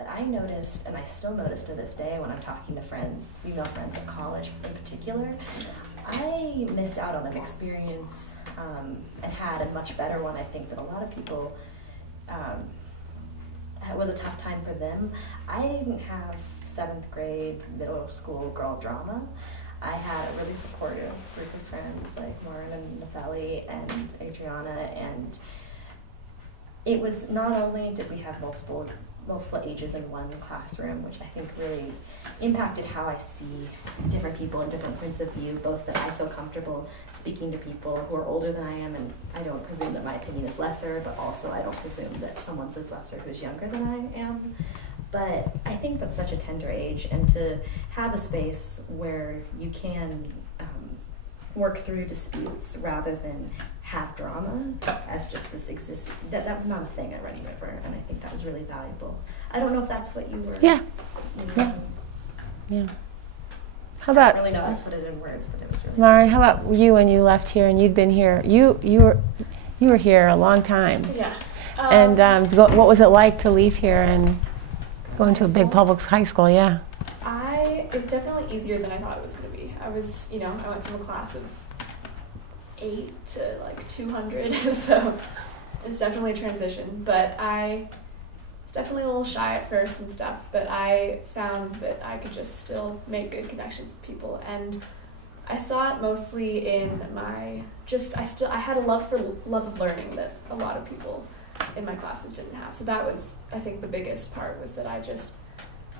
But I noticed, and I still notice to this day when I'm talking to friends, female friends in college in particular, I missed out on an experience and had a much better one, I think, that a lot of people, it was a tough time for them. I didn't have 7th grade, middle school girl drama. I had a really supportive group of friends like Lauren and Nefeli and Adriana, and it was not only did we have multiple ages in one classroom, which I think really impacted how I see different people and different points of view, both that I feel comfortable speaking to people who are older than I am, and I don't presume that my opinion is lesser, but also I don't presume that someone's is lesser who's younger than I am. But I think that's such a tender age, and to have a space where you can work through disputes rather than have drama as just this existing, that was not a thing at Running River, and I think that was really valuable. I don't know if that's what you were. Yeah. How about, I don't really know how to put it in words, but it was really Mari, how about you when you left here and you'd been here? You were here a long time. Yeah. And what was it like to leave here and go into a big public high school? Yeah. It was definitely easier than I thought it was going to be. I went from a class of 8 to like 200, so it's definitely a transition. But I was definitely a little shy at first and stuff, but I found that I could just still make good connections with people, and I saw it mostly in I had a love of learning that a lot of people in my classes didn't have. So that was, I think, the biggest part, was that I just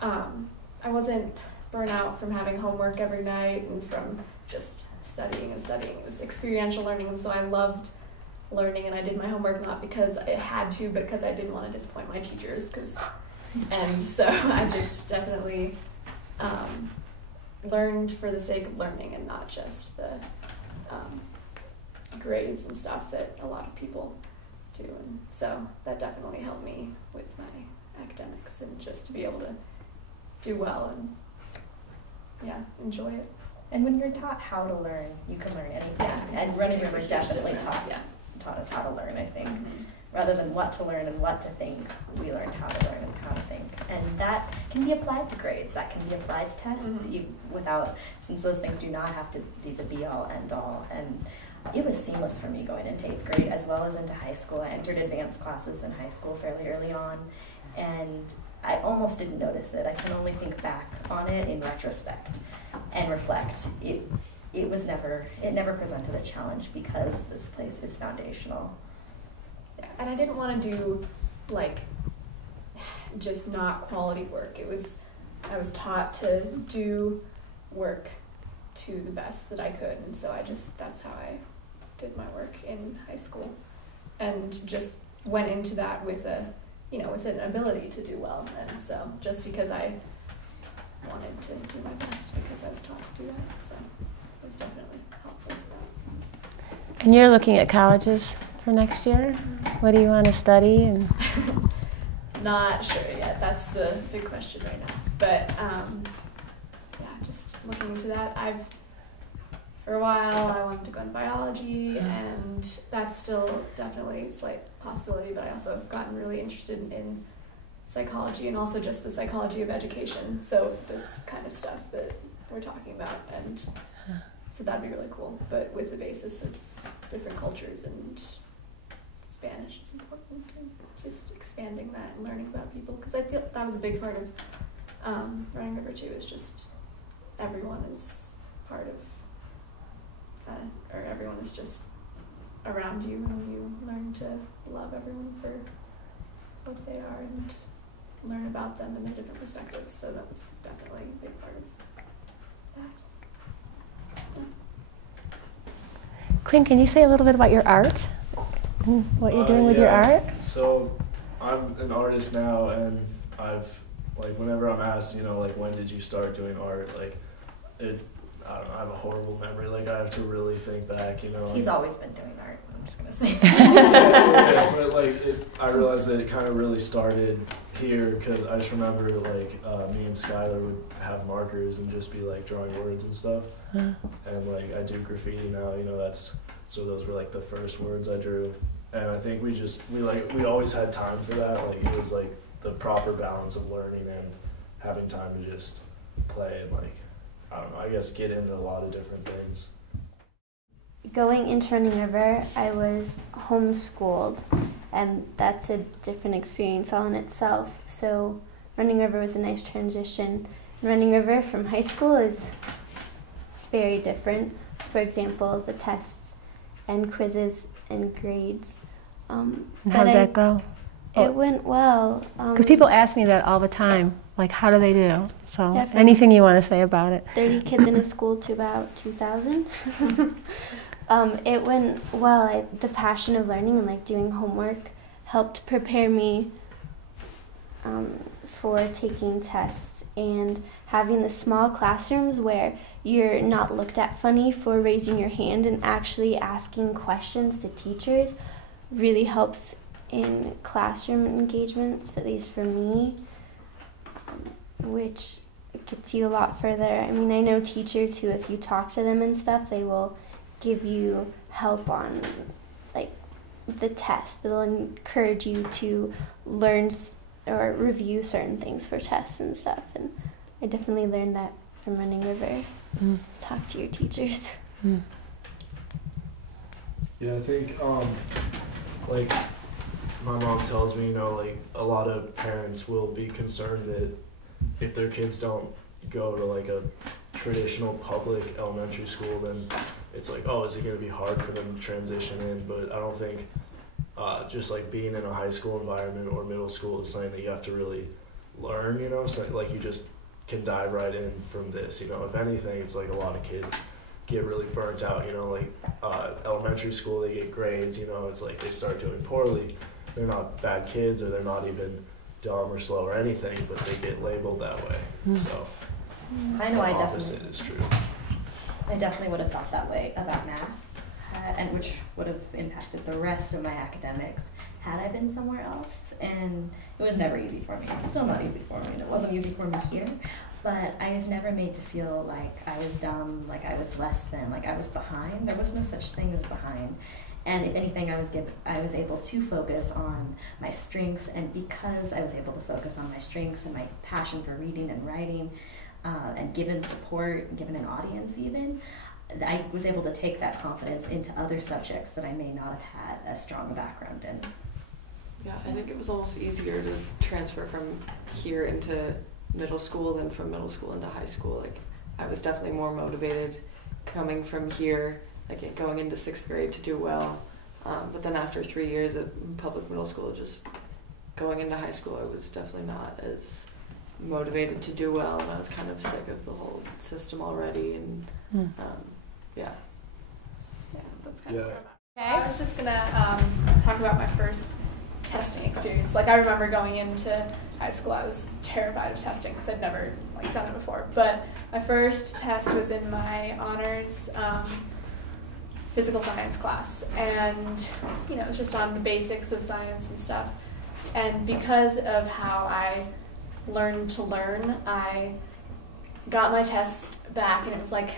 I wasn't burnt out from having homework every night and from just studying and studying. It was experiential learning, and so I loved learning, and I did my homework not because I had to, but because I didn't want to disappoint my teachers. And so I just definitely learned for the sake of learning and not just the grades and stuff that a lot of people do. And so that definitely helped me with my academics, and just to be able to do well and enjoy it. And when you're taught how to learn, you can learn anything. Yeah, and Running River definitely taught us how to learn, I think. Mm-hmm. Rather than what to learn and what to think, we learned how to learn and how to think. And that can be applied to grades, that can be applied to tests, since those things do not have to be the be-all, end-all. And it was seamless for me going into 8th grade as well as into high school. I entered advanced classes in high school fairly early on, and I almost didn't notice it. I can only think back on it in retrospect and reflect. It never presented a challenge because this place is foundational. Yeah, and I didn't want to do just not quality work. I was taught to do work to the best that I could, and so that's how I did my work in high school, and just went into that with with an ability to do well. And so just because I wanted to do my best because I was taught to do that, so it was definitely helpful for that. And you're looking at colleges for next year? What do you want to study? And not sure yet. That's the big question right now. But just looking into that. For a while I wanted to go into biology, and that's still definitely a slight possibility, but I also have gotten really interested in psychology, and also just the psychology of education, so this kind of stuff that we're talking about, and so that'd be really cool, but with the basis of different cultures, and Spanish is important, and just expanding that and learning about people, because I feel that was a big part of Running River too, is just everyone is part of or everyone is just around you, and you learn to love everyone for what they are and learn about them and their different perspectives. So that was definitely a big part of that. Yeah. Quinn, can you say a little bit about your art? What you're doing with your art? So I'm an artist now, and I've, whenever I'm asked, when did you start doing art, I don't know, I have a horrible memory, I have to really think back, He's always been doing art, I'm just going to say. But I realized that it kind of really started here, because I just remember, me and Skylar would have markers and just be, drawing words and stuff. And, I do graffiti now, so those were, the first words I drew. And I think we always had time for that, it was, the proper balance of learning and having time to just play and like, I don't know, I guess get into a lot of different things. Going into Running River, I was homeschooled, and that's a different experience all in itself. So Running River was a nice transition. Running River from high school is very different. For example, the tests and quizzes and grades. How'd that go? It went well. Because people ask me that all the time, like, how do they do? So Definitely. anything you want to say about it? 30 kids in a school to about 2,000. It went well. The passion of learning and like doing homework helped prepare me for taking tests, and having the small classrooms where you're not looked at funny for raising your hand and actually asking questions to teachers really helps in classroom engagements, at least for me, which gets you a lot further. I mean, I know teachers who, if you talk to them and stuff, they will give you help on like the test. They'll encourage you to learn or review certain things for tests and stuff. And I definitely learned that from Running River. Just talk to your teachers. Yeah, I think like my mom tells me, you know, like a lot of parents will be concerned that if their kids don't go to like a traditional public elementary school, then it's like, oh, is it going to be hard for them to transition in? But I don't think just like being in a high school environment or middle school is something that you have to really learn, you know, so like you just can dive right in from this, you know. If anything, it's like a lot of kids get really burnt out, you know, like elementary school, they get grades, you know, it's like they start doing poorly. They're not bad kids, or they're not even dumb or slow or anything, but they get labeled that way. So I know the opposite is true. I definitely would have thought that way about math, and which would have impacted the rest of my academics had I been somewhere else. And it was never easy for me. It's still not easy for me, and it wasn't easy for me here. But I was never made to feel like I was dumb, like I was less than, like I was behind. There was no such thing as behind. And if anything, I was able to focus on my strengths, and because I was able to focus on my strengths and my passion for reading and writing, and given support, given an audience even, I was able to take that confidence into other subjects that I may not have had as strong a background in. Yeah, I think it was almost easier to transfer from here into middle school than from middle school into high school. Like, I was definitely more motivated coming from here, like going into 6th grade to do well. But then after 3 years at public middle school, just going into high school, I was definitely not as motivated to do well, and I was kind of sick of the whole system already. And yeah, that's kind of Yeah. Okay. I was just gonna talk about my first testing experience. Like, I remember going into high school, I was terrified of testing because I'd never like done it before. But my first test was in my honors physical science class, and you know, it was just on the basics of science and stuff. And because of how I learned to learn, I got my test back, and it was like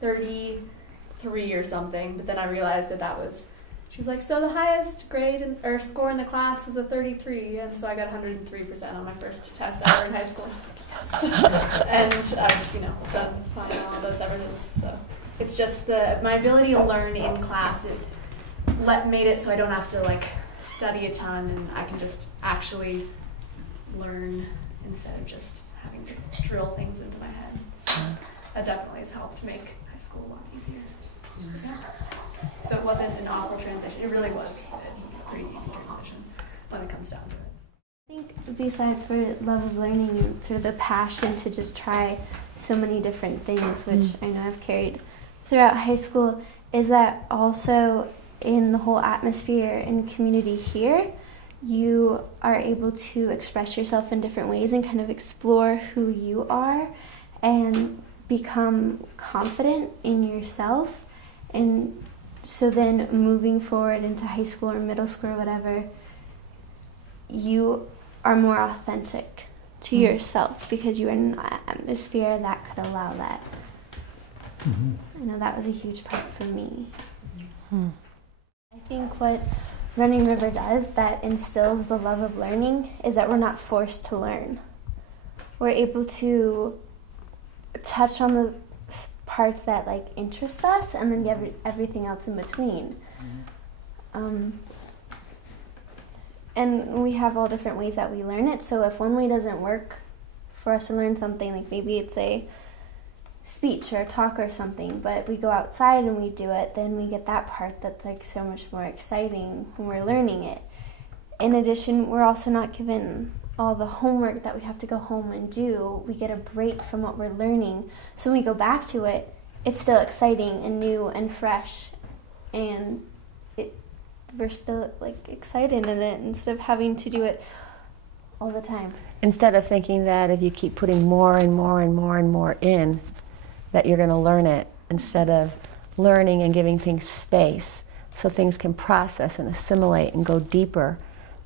33 or something. But then I realized that was, she was like, so the highest grade or score in the class was a 33, and so I got 103% on my first test ever in high school. And I was like, yes. And I've, you know, done fine on all those ever since. So it's just my ability to learn in class. It made it so I don't have to like study a ton, and I can just actually learn instead of just having to drill things into my head. So that definitely has helped make high school a lot easier. Yeah. So it wasn't an awful transition. It really was a pretty easy transition when it comes down to it. I think besides for love of learning and sort of the passion to just try so many different things, which I know I've carried throughout high school, is that also in the whole atmosphere and community here, you are able to express yourself in different ways and kind of explore who you are and become confident in yourself. And so then moving forward into high school or middle school or whatever, you are more authentic to yourself because you're in an atmosphere that could allow that. I know that was a huge part for me. I think what Running River does that instills the love of learning is that we're not forced to learn. We're able to touch on the parts that like interest us, and then everything else in between. And we have all different ways that we learn it. So if one way doesn't work for us to learn something, like maybe it's a speech or a talk or something, but we go outside and we do it, then we get that part that's like so much more exciting when we're learning it. In addition, we're also not given all the homework that we have to go home and do. We get a break from what we're learning. So when we go back to it, it's still exciting and new and fresh, and we're still like excited in it instead of having to do it all the time. Instead of thinking that if you keep putting more and more and more and more in, that you're going to learn it, instead of learning and giving things space so things can process and assimilate and go deeper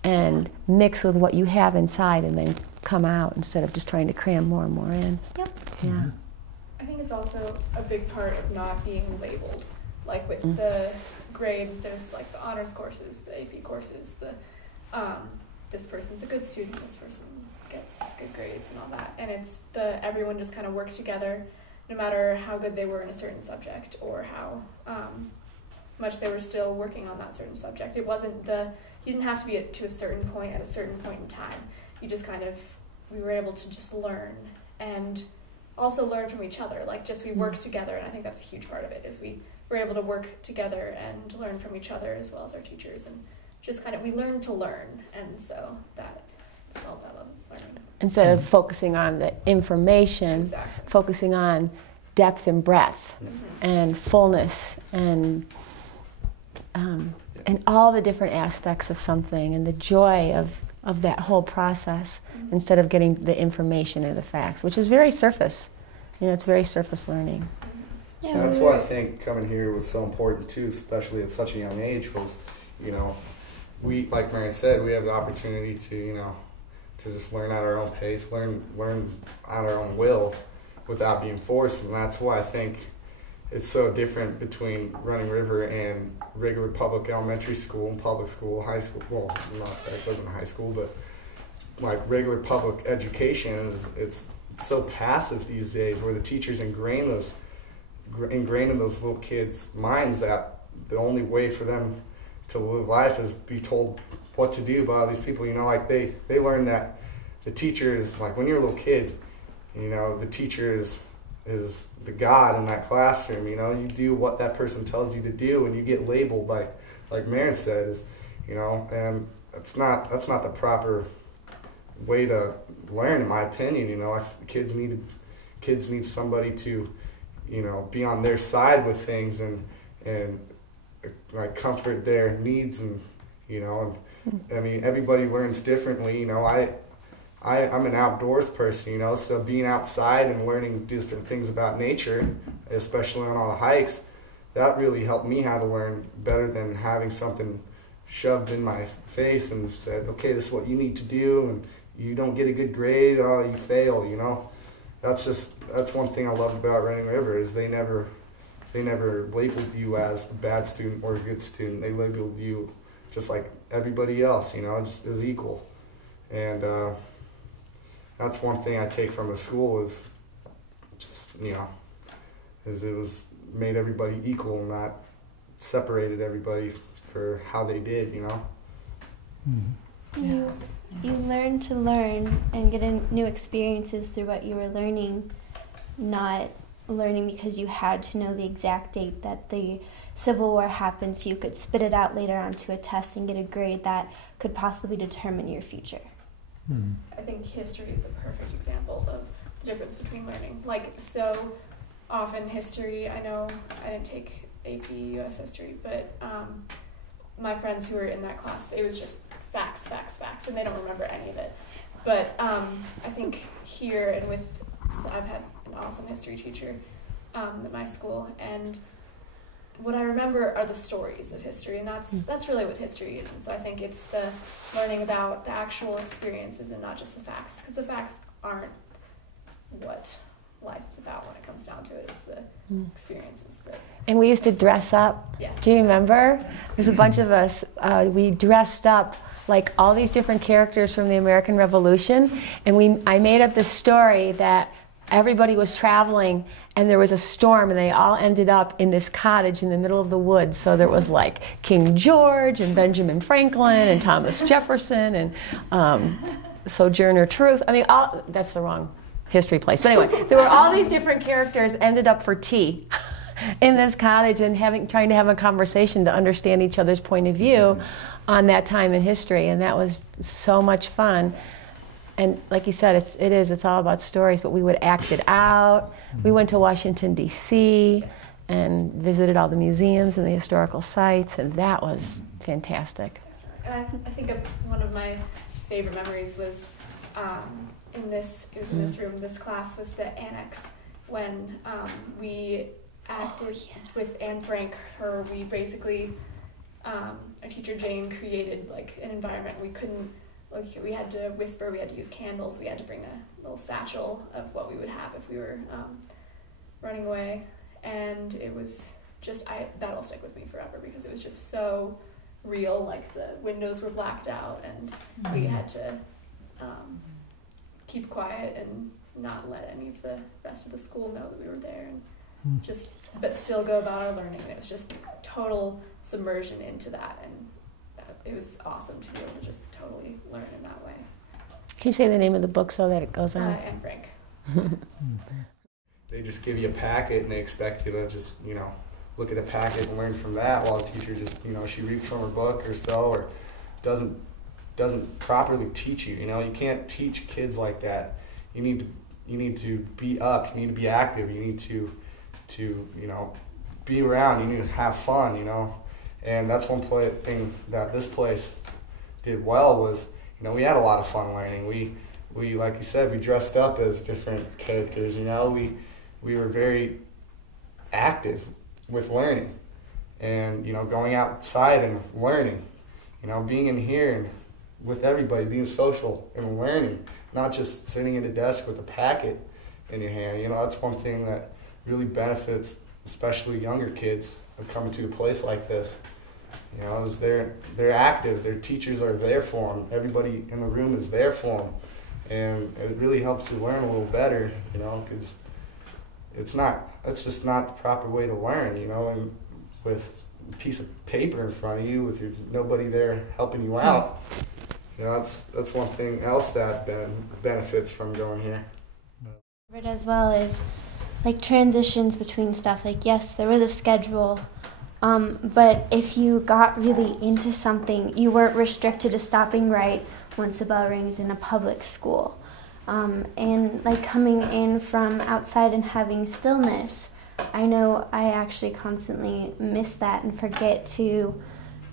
and mix with what you have inside and then come out, instead of just trying to cram more and more in. Yep. Yeah. I think it's also a big part of not being labeled. Like with the grades, there's like the honors courses, the AP courses, the this person's a good student, this person gets good grades and all that. And it's everyone just kind of worked together, no matter how good they were in a certain subject or how much they were still working on that certain subject. It wasn't you didn't have to be to a certain point at a certain point in time. You just we were able to just learn and also learn from each other. Like just we worked together, and I think that's a huge part of it, is we were able to work together and learn from each other as well as our teachers, and just we learned to learn, and so that spelled that love of learning. Instead of focusing on the information, Exactly. focusing on depth and breadth and fullness and all the different aspects of something and the joy of that whole process, instead of getting the information or the facts, which is very surface. It's very surface learning. Yeah, So that's why I think coming here was so important too, especially at such a young age, was, we, like Mary said, we have the opportunity to, to just learn at our own pace, learn at our own will without being forced. And that's why I think it's so different between Running River and regular public elementary school and public school, high school. Well, that wasn't high school, but like regular public education it's so passive these days, where the teachers ingrain in those little kids' minds that the only way for them to live life is be told what to do by all these people. Like they learn that the teacher is, like when you're a little kid, the teacher is the God in that classroom. You do what that person tells you to do, and you get labeled like Maren said, and that's not the proper way to learn, in my opinion. Kids need somebody to be on their side with things and like comfort their needs, and I mean, everybody learns differently. I'm an outdoors person, so being outside and learning different things about nature, especially on all the hikes, that really helped me how to learn better than having something shoved in my face and said, okay, this is what you need to do, and you don't get a good grade, oh, you fail. That's one thing I love about Running River, is they never labeled you as a bad student or a good student. They labeled you just like everybody else, just as equal. And that's one thing I take from the school, is just, is it was made everybody equal, and not separated everybody for how they did, You learn to learn and get new experiences through what you were learning, not learning because you had to know the exact date that the Civil War happened so you could spit it out later onto a test and get a grade that could possibly determine your future. I think history is the perfect example of the difference between learning. Like, so often history, I know I didn't take AP US history, but my friends who were in that class, it was just facts, and they don't remember any of it. But I think here and so I've had an awesome history teacher at my school, and what I remember are the stories of history, and that's really what history is. And so I think it's the learning about the actual experiences and not just the facts, because the facts aren't what life is about when it comes down to it, is the experiences that. And we used to dress up. Yeah. Do you remember? There's a bunch of us. We dressed up like all these different characters from the American Revolution, and I made up this story that everybody was traveling and there was a storm and they all ended up in this cottage in the middle of the woods. So there was like King George and Benjamin Franklin and Thomas Jefferson and Sojourner Truth. I mean, that's the wrong history place. But anyway, there were all these different characters ended up for tea in this cottage and trying to have a conversation to understand each other's point of view on that time in history. And that was so much fun. And like you said, it's all about stories, but we would act it out. We went to Washington, D.C. and visited all the museums and the historical sites, and that was fantastic. And I think one of my favorite memories was in this room, this class was the annex, when we acted with Anne Frank. We basically, our teacher Jane created like an environment we couldn't. Like, we had to whisper, we had to use candles, we had to bring a little satchel of what we would have if we were running away. And it was just, that'll stick with me forever because it was just so real. Like, the windows were blacked out and we had to keep quiet and not let any of the rest of the school know that we were there, and but still go about our learning. And it was just total submersion into that, and it was awesome to be able to just totally learn in that way. Can you say the name of the book so that it goes on? Anne Frank. They just give you a packet and they expect you to just, look at the packet and learn from that, while the teacher just, she reads from her book or so, or doesn't properly teach you. You can't teach kids like that. You need to be up. You need to be active. You need to be around. You need to have fun. And that's one thing that this place did well was, we had a lot of fun learning. We like you said, we dressed up as different characters. We were very active with learning, and going outside and learning. Being in here and with everybody, being social and learning, not just sitting at a desk with a packet in your hand. That's one thing that really benefits, especially younger kids, of coming to a place like this. Is they're active, their teachers are there for them, everybody in the room is there for them, and it really helps you learn a little better, because it's just not the proper way to learn, and with a piece of paper in front of you, with nobody there helping you out, that's one thing else that benefits from going here. As well as like transitions between stuff, like yes, there was a schedule, but if you got really into something, you weren't restricted to stopping right once the bell rings in a public school. And like coming in from outside and having stillness, I know I actually constantly miss that and forget to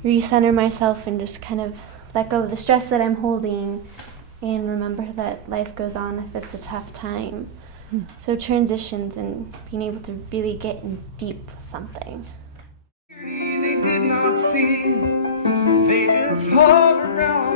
recenter myself and just kind of let go of the stress that I'm holding and remember that life goes on if it's a tough time. So transitions and being able to really get in deep with something. They did not see, they just hover around.